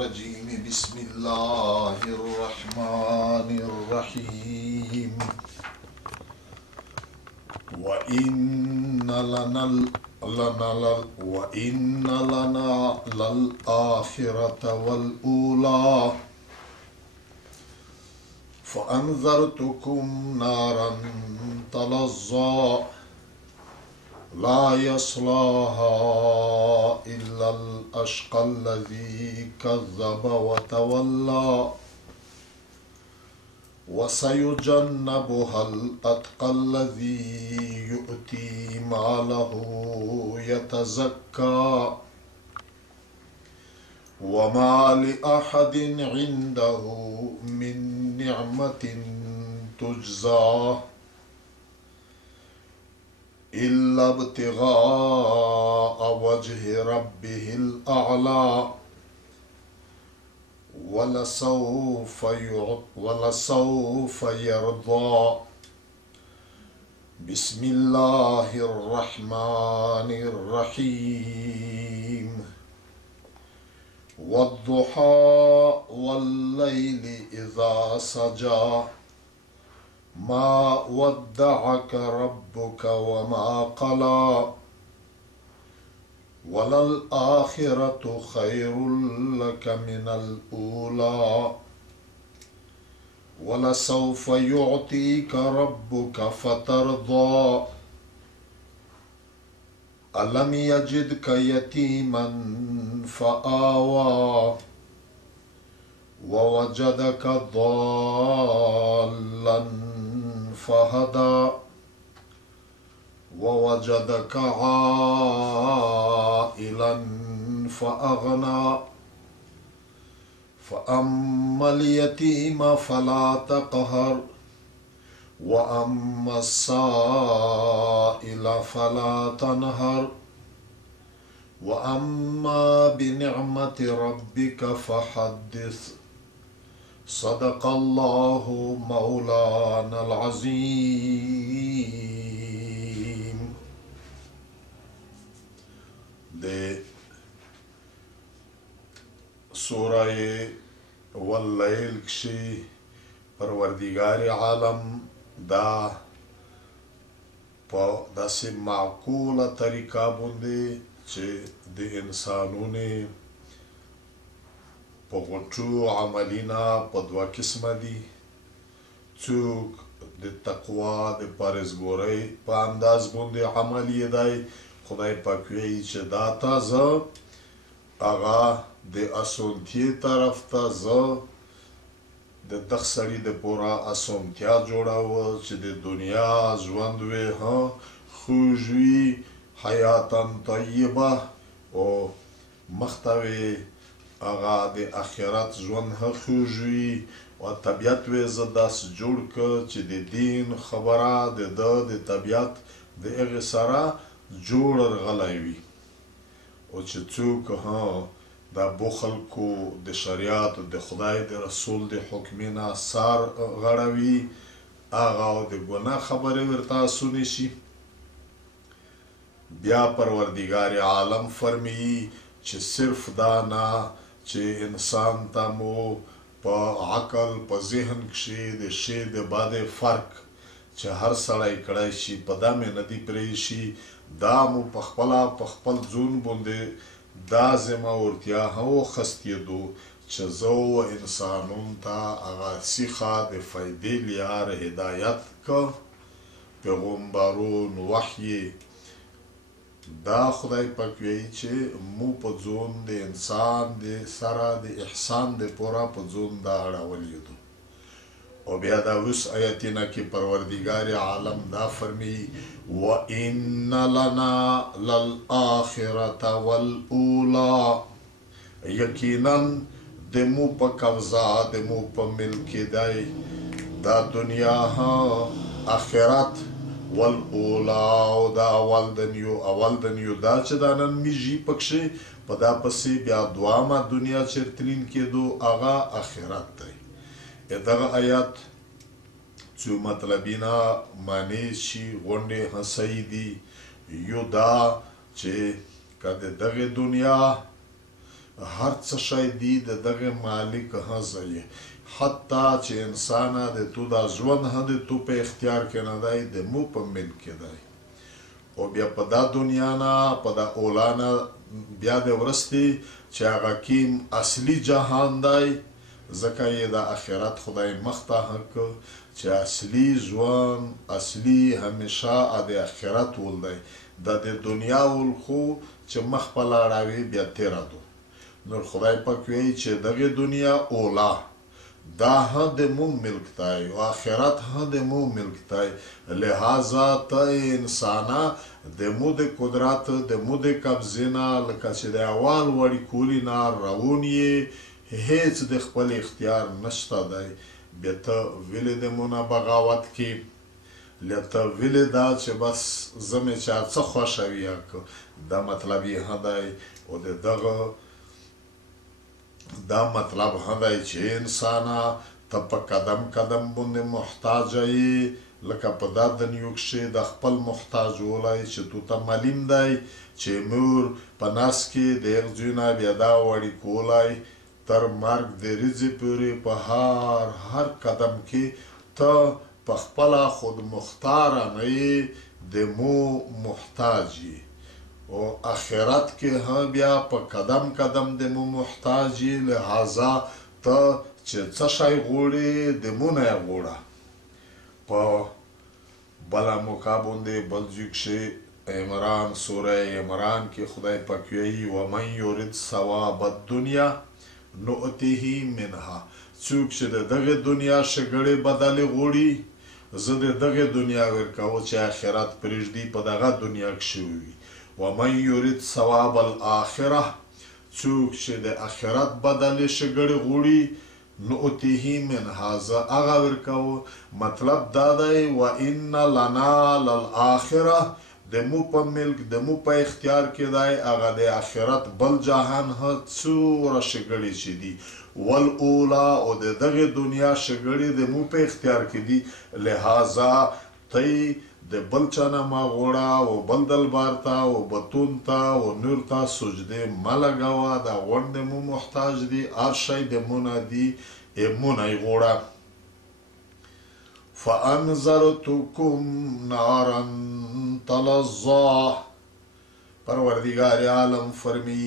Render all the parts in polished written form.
الرجيم بسم الله الرحمن الرحيم وإن لنا للآخرة والأولى فأنذرتكم نارا تلظى لا يصلاها إلا الأشقى الذي كذب وتولى وسيجنبها الأتقى الذي يؤتي ماله يتزكى وما لأحد عنده من نعمة تجزى إلا ابتغاء وجه ربه الأعلى ولسوف يرضى بسم الله الرحمن الرحيم والضحى والليل إذا سجى ما ودعك ربك وما قلى وللآخرة خير لك من الأولى ولسوف يعطيك ربك فترضى ألم يجدك يتيما فآوى ووجدك ضالا فهدى ووجدك عائلا فأغنى فأما اليتيم فلا تقهر وأما السائل فلا تنهر وأما بنعمة ربك فحدث صدق الله مولانا العظيم. de سورة والليل کشی پروردگار عالم دا په داسې معقوله طریقه باندې چې د انسانونو په غټو عملینا په دوه قسمه دي. څوک د تقوا د پرهیزګارۍ په انداز باندې عمل یې دی، خدای پاک وایي چې دا ته زه هغه د اسانتیې طرف ته زه د دغه سړي د پوره اسانتیا جوړوه چې د دنیا ژوند وي خوږ وي، حیاتا طیبه، او مخته وي هغه د آخرت ژوند خوږ وي، او طبیعت وي زه داسې جوړ کړ چې د دین خبره د ده د طبیعت د هغې سره جوړ رغلی وي، او چې څوک دا بخل کو د شریعت د خدای د رسول د حکمونه سر غړوي، هغه د ګناه خبرې ورته اسونې شي. بیا پروردگار عالم فرمایي چې صرف دا نه چې انسان ته مو په عقل په ذهن کښې د شی د باندې فرق چې هر سړی کړی شي په دا مې نه دي پرېښي، دا مو په خپله په خپل ځون باندې دا ذمهورتیا واخیستېدو چې زه انسانونو ته هغه سیخه د فایدې لاره هدایت که پیغمبرون وحی دا خدای پاک وایي چې مو په ځون د انسان د سره د احسان د پوره په ځون دا اړولی دو. او بیا دا اوس آیتونه کې پروردگار عالم دا فرمایي وَإِنَّ لَنَا لَلْآخِرَةَ وَالْأُولَى، یقینا د مو په قبضه د مو په ملک دی دا دنیا آخرت، والأولا او دا اول دنیو دا چې دا نن میږي پکښې په دا پسې بیا دوامه دنیا چرتلین کېدو هغه آخرت دی. دغه آیات څو مطلبونه معنی شي غونډې صحیح دي. یو دا چې که د دغې دنیا هر څه شی دی د دغه مالک هغه یې حتی چې انسانه د تو دا ژوند هم د تو په اختیار کې نه دی د مو په ملک کې دی او بیا په دا دنیا نه په دا اولا نه بیا د ورستې چې هغه کیم اصلي جهان دی ځکه یې د آخرت خدای مخته حق چې اصلي ژوند اصلي همیشه د آخرت ول دی د دنیا ول خو چې مخ په لاړوي بیا تیره دو نور خدای پاک وایي چې دغه دنیا اولا دا هم د مو ملک دی او آخرت هم د مو ملک دی لہذا ته انسانه د مو د قدرت د مو د قبضې نه لکه چې د اول وړي کولی نه روون یې هیڅ د خپل اختیار نشته دی بیا ته ویلې د مو نه بغاوت کې لته ویلې دا چې بس زه مې چا څه خوښوي دا مطلب یې هم دی او د دغه دا مطلب هم دی چې انسانه ته په قدم قدم باندې محتاج یې لکه په دا دنیو کښې د خپل محتاج ولی چې تو ته معلوم دی چې مور په نس کې د هغه ځای نه بیا دا وړي کولی تر مرګ د ریځې پورې په هر قدم کې ته په خپله خود مختاره نه یې د مو محتاج یې او آخرت کې هم بیا په قدم قدم د مو محتاج یې لہذا ته چې څه شی غواړې د مو نه یې غواړه په بله موقع باندې بل ځای کښې عمران سوره عمران کې خدای پاک وایي ومن یرد ثواب الدنیا نؤتیه منها څوک چې د دغه دنیا ښېګړې بدلې غواړي زه د دغه دنیا ورکوه چې آخرت پرېږدي په دغه دنیا کښې وي ومن یرد ثواب الاخره څوک چې د آخرت بدلې ښېګړې غواړي نؤتیه منها زه هغه ورکوه مطلب دا دی وان لنا للآخره د مو په ملک د مو په اختیار کې دی هغه د آخرت بل جهان ها څومره ښېګړې چې دي والاولا او د دغه دنیا ښېګړې د مو په اختیار کې دي لہذا تی د بل چا نه مه غواړه او بل دلبار ته او بتون ته او نور ته سجدې مه لګوه دا غوڼ د مو محتاج دي هر شی د مو نه دي مو نه یې غواړه فانذرتکم نارا تلظا پروردگار عالم فرمی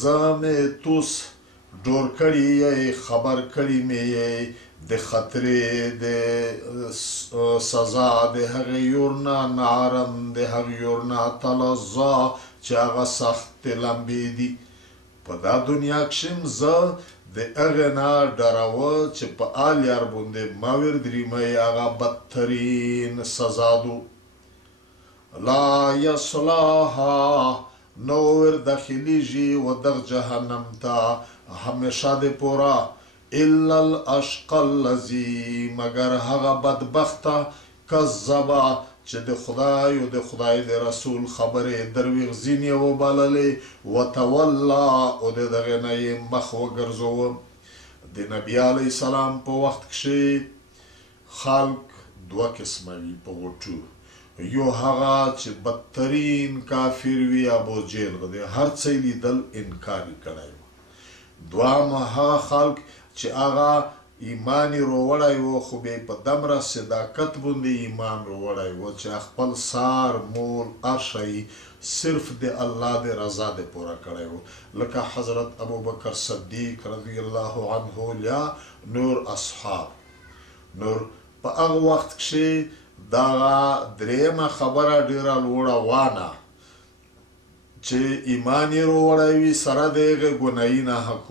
زه مې توس ډور کړي یې خبر کړي مې یې د خطرې د سزا د هغې یورنه نارن د هغې یورنه تلظا چې هغه سخت لمبې دي په دا دنیا کښې زه د هغې نه ډروه چې په آل یار باندې ما وردرېمئ هغه بدترین سزا دو لا یصلاها نو ورداخلیږي و دغه جهنم ته همیشه د پوره الا الاشقى الذي مگر هغه بدبخته کذبه چې د خدای او د خدای د رسول خبرې درویغ ځینې وبللې وتولا او د دغې نه یې مخ وګرځوه د نبي علیه السلام په وخت کښې خلق دوه قسمه وي په غوټو یو هغه چې بدترین کافر وي ابوجهل د هر څه لیدل انکار یې کړی و دوهم هغه خلق چې هغه ایمان یې روړی و خو بیا په دومره صداقت باندې ایمان روړی و چې خپل سار مول هر شی صرف د الله د رضا د پوره کړی و لکه حضرت ابوبکر صدیق رضی الله عنه یا نور اصحاب نور په هغه وخت کښې دغه درېیمه خبره ډېره لوړه وانه چې ایمان یې روړی وي سره د هغې ګناهي نه حق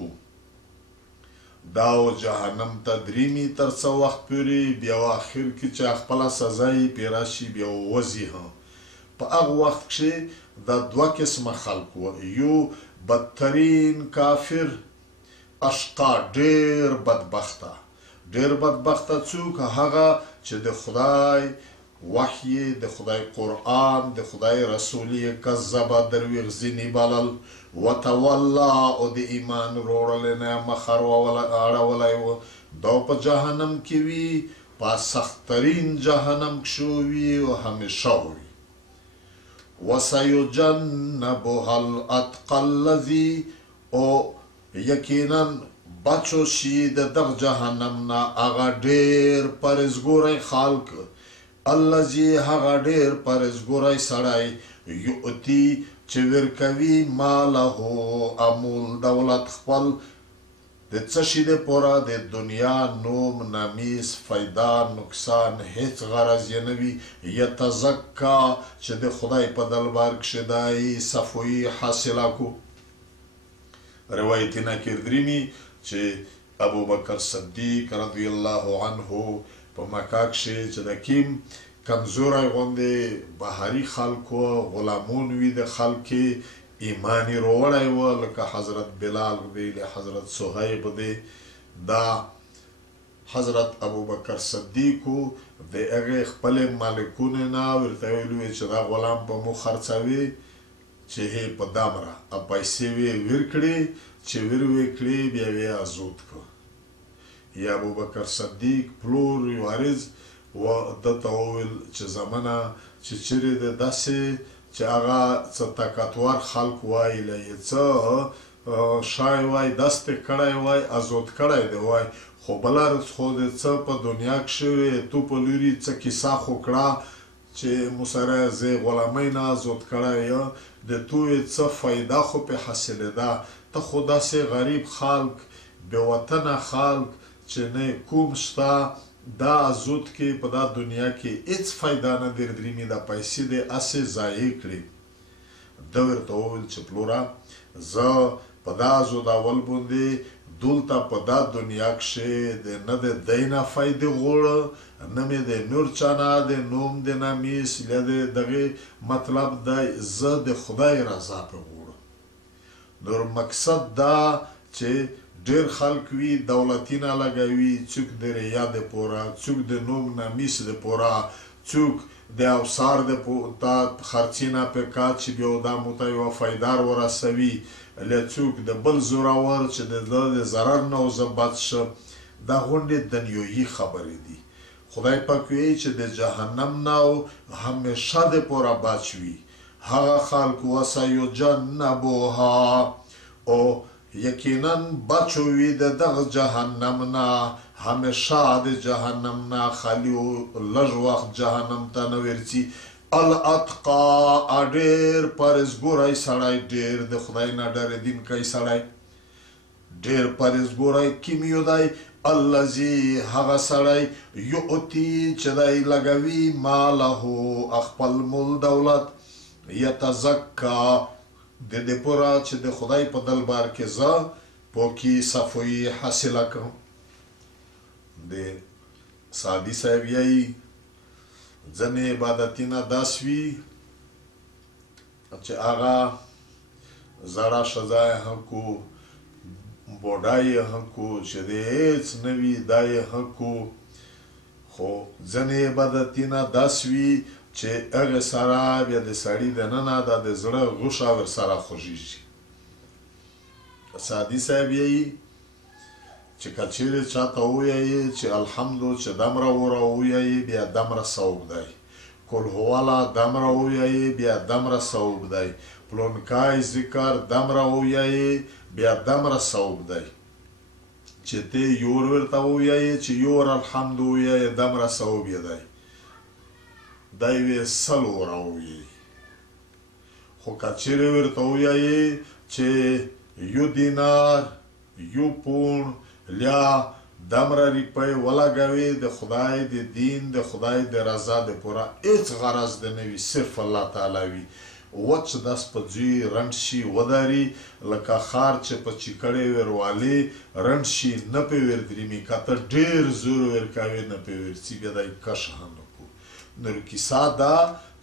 دا و جهنم ته دریمي تر څه وخت پورې بیا آخر کې چې خپله سزا یې پرې راشي بیا ووځي هم په هغه وخت کښې دا دوه قسمه خلق و یو بدترین کافر اشقا ډېر بدبخته څوک هغه چې د خدای وحی د خدای قرآن د خدای رسول یې کذبه درویغ ځینې بلل وتولا او د ایمان روړلې نه مخ اړولی و دا په جهنم کې وي په سختترین جهنم کښې وي او همیشه وي وسیجنبها الاتقى الذي او یقینا بچو شي د دغ جهنم نه هغه ډېر پرهیزګوری خلق الذي هغه ډېر پرهیزګوری سړی یؤتي چې ورکوي ماله امول دولت خپل د څه شي دپاره د دنیا نوم نمیس فایده نقصان هیڅ غرض یې نه وي یتزکا چې د خدای په دربار کښې دی صفویي حاصله کو روایتونه کې درېمي چې ابوبکر صدیق رضی الله عنه په مکه کښې چې د کیم کمزوری غوندې بهري خلکو غلامون وي د خلکې ایمان یې روړی و لکه حضرت بلال دی حضرت صهیب دی دا حضرت ابوبکر صدیق و د هغې خپلې مالکونو نه ورته ویلي وې چې دا غلام به مو خرڅوي چې هی په دامره پیسې وې ویر کړې چې ویر وې کړې بیا وې ازود کړه یا ابوبکر صدیق پلور وارث و دته وویل چې زمانه چې چیرې د داسې چې هغه څه طاقتور خلق وایي له یې څه شای وای دست کړی وای ازود کړی دی وای خو بله خو د څه په دنیا کښې تو په لوري څه کیسه خو کړه چې مو سره زه غلامۍ نه ازود کړی یم د تو یې څه فایده خو پې حاصلېده ته خو داسې غریب خلق بېوطنه خلق چې نه کوم شته دا ازود کې په دا دنیا کې هیڅ فایده نه در درېمي دا پیسې دې هسې ضایع کړي ده ورته وویل چې پلوره زه په دا ازودول باندې دلته په دا دنیا کښې نه د دی نه فایدې غواړه نه مې د نور چا نه د نوم د نامیس یا د دغې مطلب دی زه د خدای رضا پې غواړم نور مقصد دا چې ډېر خلک وي دولتونه لګوي څوک د ریا دپاره څوک د نوم نامیس دپاره څوک د اوسار ته خرڅینه پې کا چې بیا دا موته یوه فایدار ورسوي له څوک د بل زورور چې د ده د ضرر نه و زه بچ شم دا غونډې دنیوي خبرې دي خدای پاک وایي چې د جهنم نه همیشه دپاره بچ وي هغه خلک وسیجنبها او یقینا بچو وي د دغه جهنم نه همیشه د جهنم نه خالي لږ وخت جهنم ته نه ورځي الاتقا ډېر پرهیزګوری سړی ډېر د خدای نه ډارېدونکی سړی ډېر پرهیزګوری کیم یو دی الذي هغه سړی یؤتي چې دی لګوي ماله خپل مول دولت یتزکا د دې پوره چې د خدای په دربار کې زه پوکي صفویي حاصله کړم د سادي صاحب یایي ځینې عبادتونه داسې وي چې هغه زړه ښځه یې هم کو بوډا یې هم کو چې د هېڅ نه وي دا یې هم کو خو ځینې عبادتونه داسې وي چې هغې سره بیا د سړي دننه دا د زړه غوښه ورسره خوږېږي سادي صاحب یایي چې که چیرې چاته ووایي چې الحمدو چې دمره وره ووایي بیا دمره ثواب دی کل هواله دمره ووایي بیا دمره ثواب دی پلونکای ذکر دمره ووایي بیا دمره ثواب دی چې ته یور ورته ووایي چې یور الحمدو ووایي دمره ثواب یې دی دا یې سل وره ووایي خو که چیرې ورته ووایي چې یو دینار یو پوند لیا دمره ریپی ولګوي د خدای د دین د خدای د رضا د پوره هیڅ غرض د نه وي صرف الله تعالی وي وچ داس په ځوی رنډ شي وداري لکه خار چې په چیکړې وروالي رنډ شي نه پې وردرېمي که ته ډېر زور ورکوې نه پې ورڅي بیا دی کش هم نکړو نو کیسه دا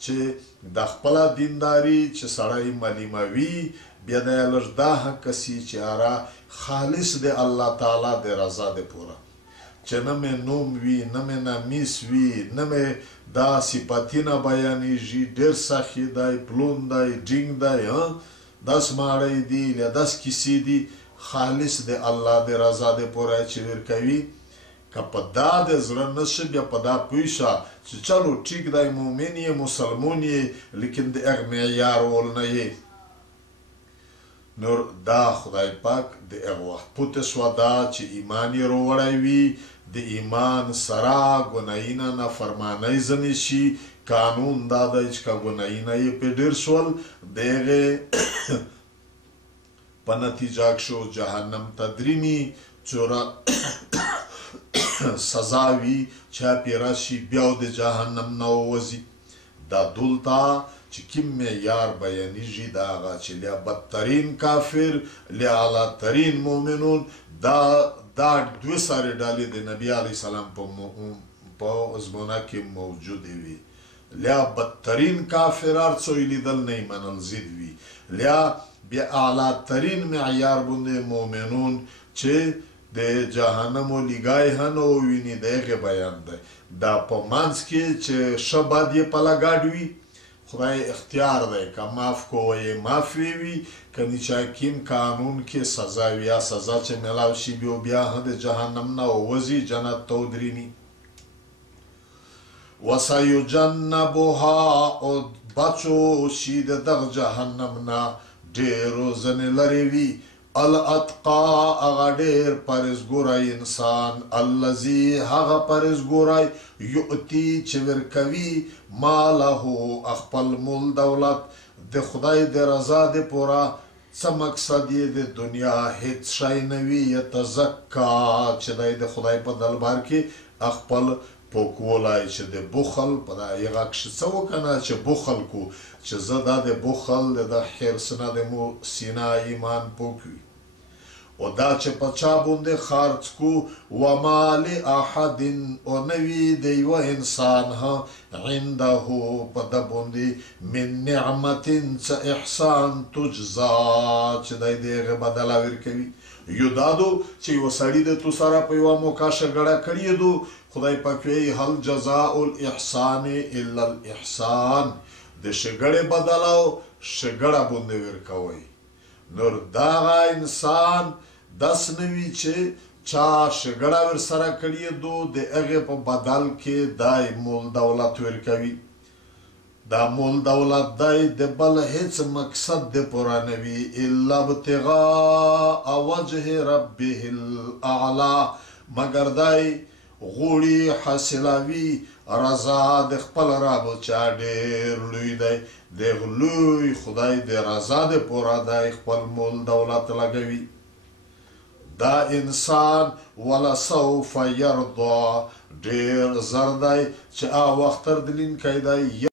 چې د خپله دینداري چې سړی معلوموي بیا د یې لږ دا حق سي چې هغه خالص د الله تعالی د رضا د پوره چې نه مې نوم وي نه مې نامیس وي نه مې دا صفتونه بیانېږي ډېر سخي دی پلون دی ډینګ دی داس ماړی دي یا داس کیسې دي خالص د الله د رضا د پوره چې ورکوي که په دا د زړه نه شي بیا په دا پوه شه چې چلو ټیک دی مومن یې مسلمون یې لیکن د هغه معیار ول نه یې نو دا خدای پاک د هغه وخت پوته شوه دا چې ایمان یې راوړی وي د ایمان سره ګناهونه نافرمانۍ ځنې شي قانون دا دی چې که ګناهونه یې پرې ډېر شول د هغې په نتیجه کښې جهنم ته درېني چوره سزا وي چا پرې راشي بیا د جهنم نه ووځي دا دلته چې کوم معیار بیانېږي د هغه چې لیا بدترین کافر لیا اعلیترین مؤمنون دا دوه سارې ډلې د نبي علیه السلام په زمانه کې موجودې وي لیا بدترین کافر هر څه یې لیدل نه یې منل ضد وي لیا بیا اعلیترین معیار باندې مؤمنون چې د جهنم و لیګای هم نه وویني د هغې بیان دی دا په منځ کې چې ښه بد یې په لګاډ وي خدای اختیار دی که معاف کوه یې معاف وي که چا کیم قانون کې سزا وي یا سزا چې میلاو شي بیا هم د جهنم نه ووځي جنت ته ودرېني وسیجنبها او بچو شي د دغه جهنم نه ډېرو ځنې لرې وي الاتقا هغه ډېر پرهیزګوری انسان الذي هغه پرهیزګوری یؤتي چې ورکوي ماله خپل مول دولت د خدای د رضا د پوره څه مقصد یې د دنیا هیڅ شی نه وي یتزکا چې دی د خدای په دربار کې خپل پوکولی چې د بخل په هغه کښې څه وکنه چې بخل کو چې زه دا د بخل د حرص نه د مو سینه ایمان پوک وي او دا چې په چا باندې خرڅ کو وما لاحد او نه وي د یوه انسان عنده په ده باندې من نعمت څه احسان تجزا چې دی د هغې بدله ورکوي یو دا دو چې یوه سړي د تو سره په یوه موقع شګړه کړې دو خدای پاک وایي هل جزاء الاحسان الا الاحسان د شګړې بدله شګړه باندې ورکوئ نور دغه انسان داسې نه وي چې چا شګړه ورسره کړې دو د هغې په بدل کې دی مول دولت ورکوي دا مول دولت دی د بل هیڅ مقصد د پوره نه وي الا ابتغاء وجه ربه الاعلی مګر دی غوړي حاصلوي رضا د خپل رب چا ډېر لوی دی د لوی خدای د رضا د پوره دی خپل مول دولت لګوي دا انسان ولسوف یرضا ډېر زر دی چې وخت تر دلینکی دی